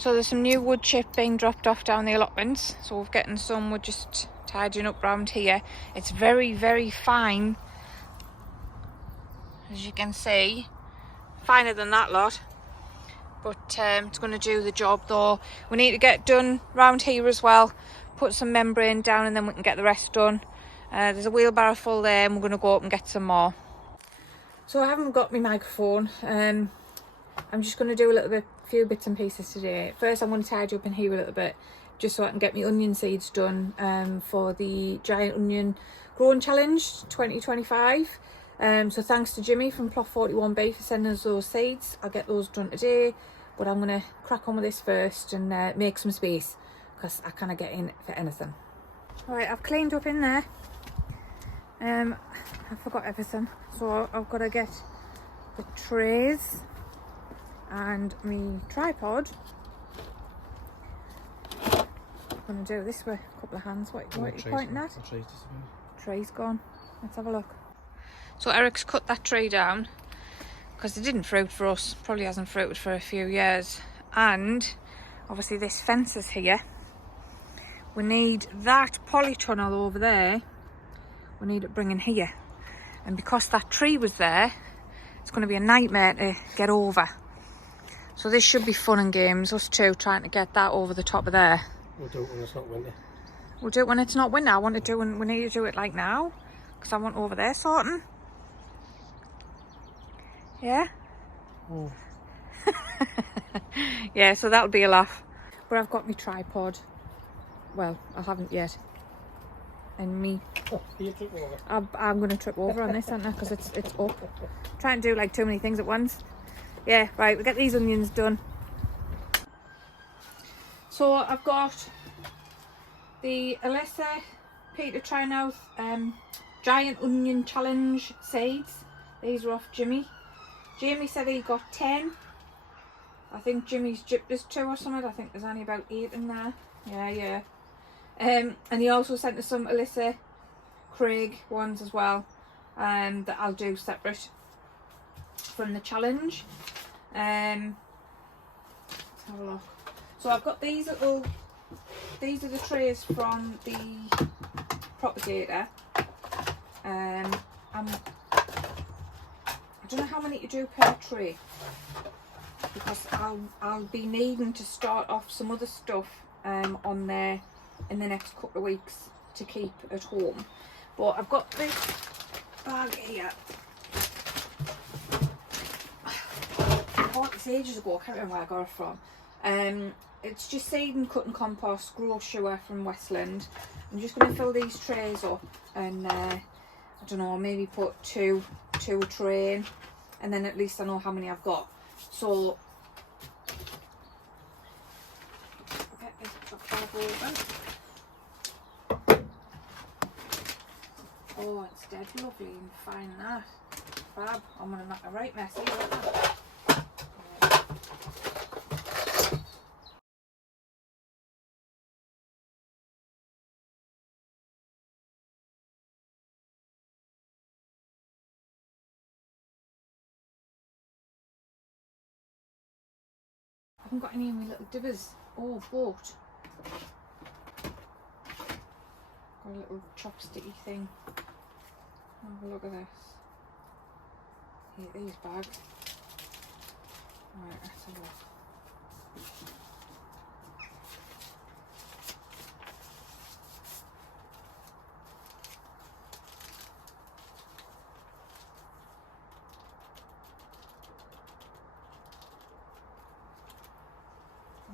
So there's some new wood chip being dropped off down the allotments. So we're getting some, we're just tidying up round here. It's very, very fine, as you can see. Finer than that lot. But it's going to do the job though. We need to get done round here as well. Put some membrane down and then we can get the rest done. There's a wheelbarrow full there and we're going to go up and get some more. So I haven't got my microphone. I'm just going to do a few bits and pieces today. First I'm going to tidy up in here a little bit, just so I can get my onion seeds done for the Giant Onion Growing Challenge 2025. So thanks to Jimmy from Plot 41B for sending us those seeds. I'll get those done today, but I'm going to crack on with this first and make some space, because I can't get in for anything. Alright, I've cleaned up in there. I forgot everything, so I've got to get the trays and my tripod. I'm going to do this with a couple of hands. What are you pointing at? Tray's gone. Let's have a look. So Eric's cut that tree down because it didn't fruit for us. Probably hasn't fruited for a few years. And obviously this fence is here. We need that polytunnel over there. We need it bringing here. And because that tree was there, it's going to be a nightmare to get over. So this should be fun and games, us two trying to get that over the top of there. We'll do it when it's not winter. We'll do it when it's not winter. I want to do, we need to do it like now, because I want over there sorting. Yeah? Oh. Yeah, so that'll be a laugh. But I've got my tripod. Well, I haven't yet. And me. Oh, you trip over. I'm going to trip over on this, aren't I? Because it's up. Trying to do like too many things at once. Yeah, right, we'll get these onions done. So I've got the Alyssa Peter Trynout Giant Onion Challenge seeds. These are off Jimmy. Jamie said he got 10. I think Jimmy's gypped us 2 or something. I think there's only about 8 in there. Yeah. And he also sent us some Alyssa Craig ones as well, that I'll do separate from the challenge. Let's have a look. So I've got these are the trays from the propagator. I don't know how many to do per tray, because I'll be needing to start off some other stuff on there in the next couple of weeks to keep at home. But I've got this bag here. I bought this ages ago, I can't remember where I got it from. It's just seed and cut and compost, grow sure from Westland. I'm just going to fill these trays up and I don't know, maybe put two a tray in, and then at least I know how many I've got. So get this bag open. Oh, it's dead lovely and fine that. Fab. I'm going to make a right mess here. I haven't got any of my little dibbers. Oh, but got a little chopsticky thing. Have a look at this. Here, these bags. Right, let's have a look.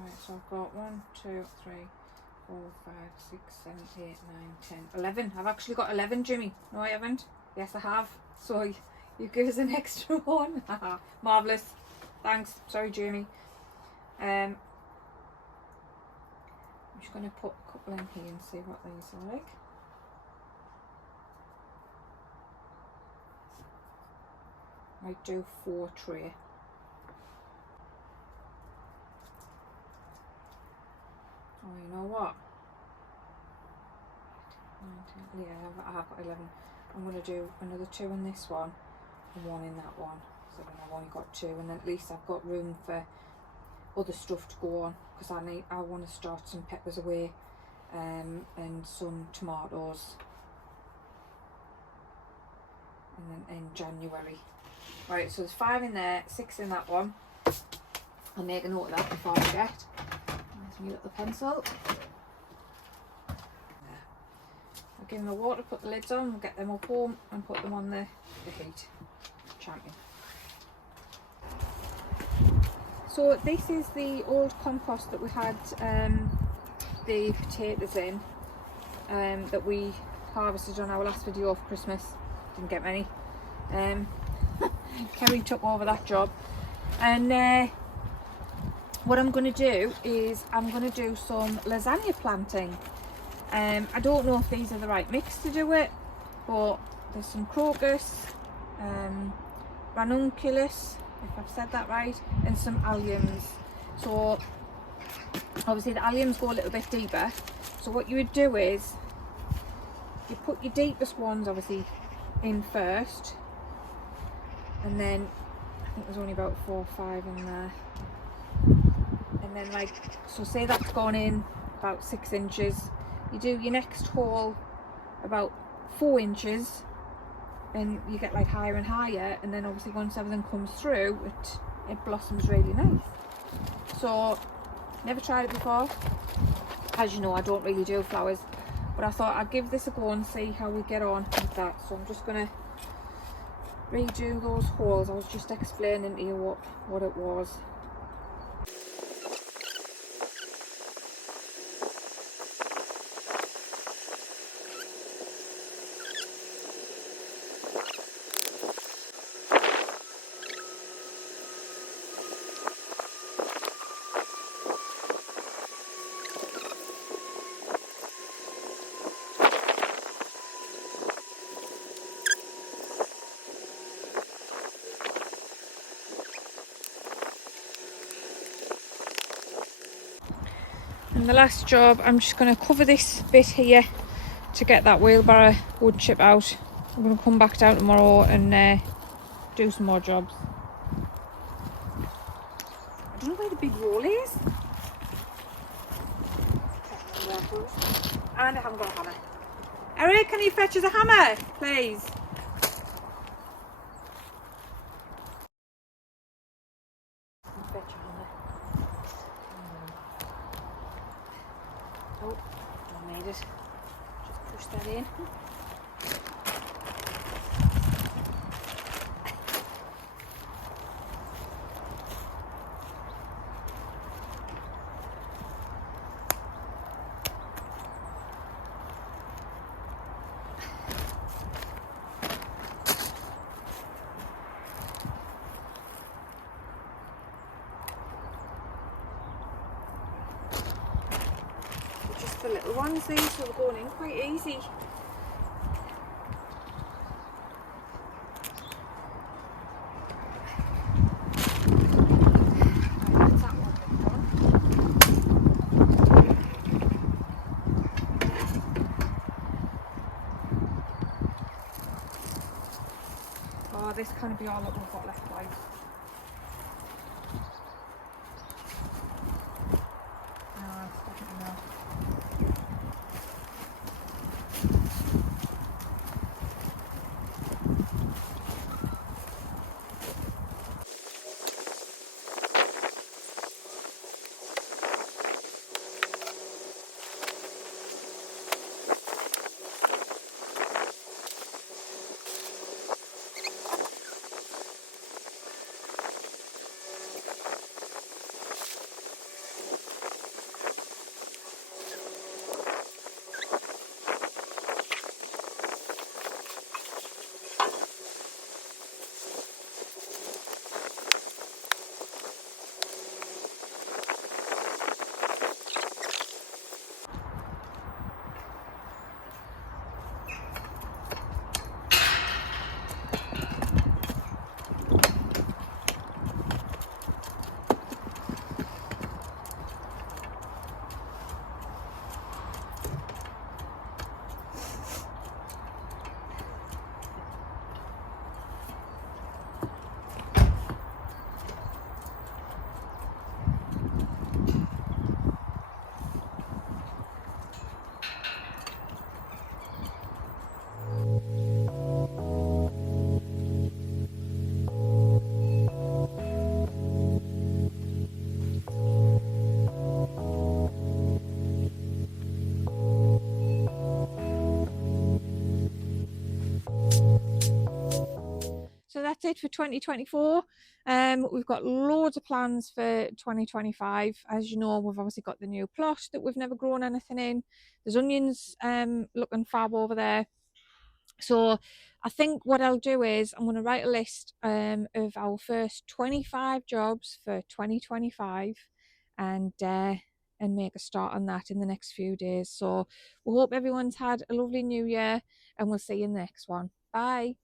Right, so I've got 1, 2, 3, 4, 5, 6, 7, 8, 9, 10, 11. I've actually got 11, Jimmy. No, I haven't. Yes, I have. So you give us an extra one. Marvellous. Thanks. Sorry, Jamie. I'm just going to put a couple in here and see what these are like. Might do 4 tray. Oh, you know what? 19, yeah, I have got 11. I'm going to do another 2 in this one and 1 in that one. So then I've only got 2, and then at least I've got room for other stuff to go on, because I want to start some peppers away, and some tomatoes, and then in January. Right, so there's 5 in there, 6 in that one. I'll make a note of that before I forget. There's my little pencil. There. I'll give them the water, put the lids on, we'll get them up home and put them on the heat. Champion. So this is the old compost that we had the potatoes in, that we harvested on our last video for Christmas. Didn't get many. Kerry took over that job, and what I'm going to do is I'm going to do some lasagna planting. I don't know if these are the right mix to do it, but there's some crocus, ranunculus, if I've said that right, and some alliums. So obviously the alliums go a little bit deeper, so what you would do is you put your deepest ones obviously in first, and then I think there's only about 4 or 5 in there, and then like, so say that's gone in about 6 inches, you do your next hole about 4 inches, and you get like higher and higher, and then obviously once everything comes through, it blossoms really nice. So never tried it before, as you know I don't really do flowers, but I thought I'd give this a go and see how we get on with that. So I'm just going to redo those holes. I was just explaining to you what it was. And the last job, I'm just going to cover this bit here to get that wheelbarrow wood chip out. I'm going to come back down tomorrow and do some more jobs. I don't know where the big roll is. And I haven't got a hammer. Eric, can you fetch us a hammer, please? Fetch a hammer. Oh, I made it. Just push that in. The little ones, these, so they're going in quite easy. That's that one done. Oh, this can be all that we've got left, guys. No, it's definitely not. that's it for 2024. We've got loads of plans for 2025. As you know, we've obviously got the new plot that we've never grown anything in. There's onions looking fab over there. So I think what I'll do is I'm going to write a list of our first 25 jobs for 2025 and make a start on that in the next few days. So we hope everyone's had a lovely new year, and we'll see you in the next one. Bye.